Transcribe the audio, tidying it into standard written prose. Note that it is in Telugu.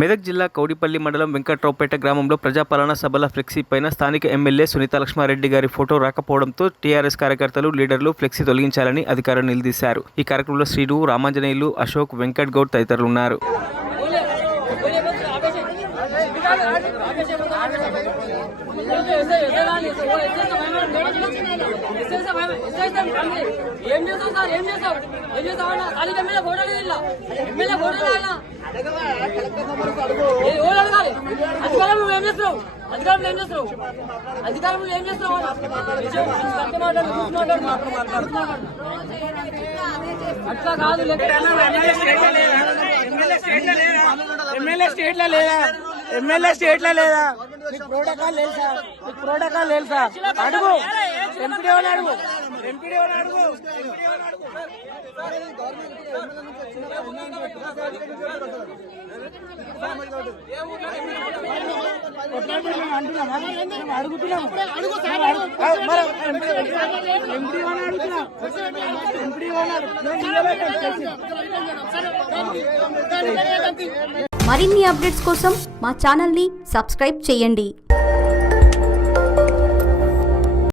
మెదక్ జిల్లా కౌడిపల్లి మండలం వెంకట్రావుపేట గ్రామంలో ప్రజాపాలన సభల ఫ్లెక్సీ పైన స్థానిక ఎమ్మెల్యే సునీతా లక్ష్మారెడ్డి గారి ఫోటో రాకపోవడంతో టీఆర్ఎస్ కార్యకర్తలు, లీడర్లు ఫ్లెక్సీ తొలగించాలని అధికారులు నిలదీశారు. ఈ కార్యక్రమంలో శ్రీను, రామాంజనేయులు, అశోక్, వెంకట్ గౌడ్ తదితరులు ఉన్నారు. అట్లా కాదు, ఎమ్మెల్యే స్టేట్ లో లేదా? మీకు ప్రోటోకాల్ తెలుసా? మీకు ప్రోటోకాల్ తెలుసా? అడుగు, ఎంపీడీ అడుగు, ఎంపీడీ అడుగు. మరిన్ని అప్డేట్స్ కోసం మా ఛానల్ని సబ్స్క్రైబ్ చేయండి.